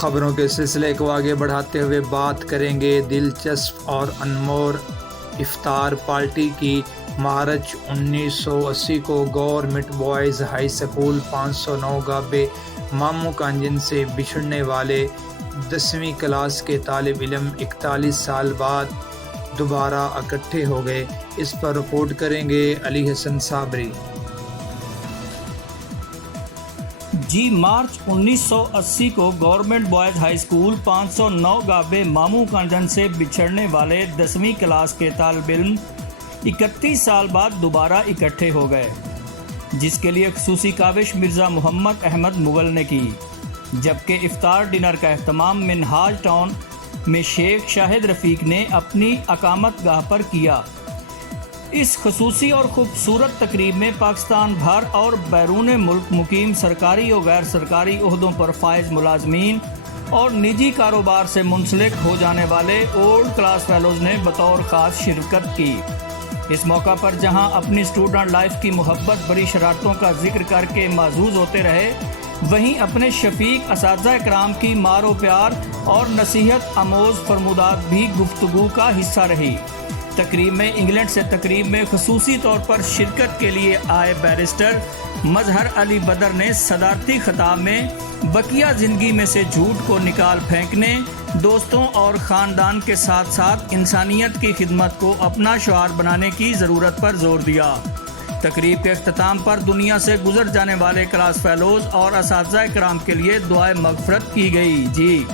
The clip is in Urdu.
خبروں کے سلسلے کو آگے بڑھاتے ہوئے بات کریں گے دلچسپ اور انمول افطار پارٹی کی۔ مارچ 1980 کو گورنمنٹ بوائز ہائی اسکول 509 گابے مامو کانجن سے بچھڑنے والے 10ویں کلاس کے طالب علم 41 سال بعد دوبارہ اکٹھے ہو گئے۔ اس پر رپورٹ کریں گے علی حسن صابری۔ مارچ 1980 کو گورنمنٹ بوائز ہائی اسکول 509 گابے مامو کانجن سے بچھڑنے والے 10ویں کلاس کے طالب علم 31 سال بعد دوبارہ اکٹھے ہو گئے، جس کے لیے خصوصی کاوش مرزا محمد احمد مغل نے کی، جبکہ افطار ڈنر کا اہتمام منہاج ٹاؤن میں شیخ شاہد رفیق نے اپنی اقامت گاہ پر کیا۔ اس خصوصی اور خوبصورت تقریب میں پاکستان بھر اور بیرون ملک مقیم سرکاری و غیر سرکاری عہدوں پر فائز ملازمین اور نجی کاروبار سے منسلک ہو جانے والے اولڈ کلاس فیلوز نے بطور خاص شرکت کی۔ اس موقع پر جہاں اپنی اسٹوڈنٹ لائف کی محبت بری شرارتوں کا ذکر کر کے معزوز ہوتے رہے، وہیں اپنے شفیق اساتذہ اکرام کی مار و پیار اور نصیحت آموز فرمودات بھی گفتگو کا حصہ رہی۔ تقریب میں انگلینڈ سے تقریب میں خصوصی طور پر شرکت کے لیے آئے بیرسٹر مظہر علی بدر نے صدارتی خطاب میں بقیہ زندگی میں سے جھوٹ کو نکال پھینکنے، دوستوں اور خاندان کے ساتھ ساتھ انسانیت کی خدمت کو اپنا شعار بنانے کی ضرورت پر زور دیا۔ تقریب کے اختتام پر دنیا سے گزر جانے والے کلاس فیلوز اور اساتذہ کرام کے لیے دعائے مغفرت کی گئی۔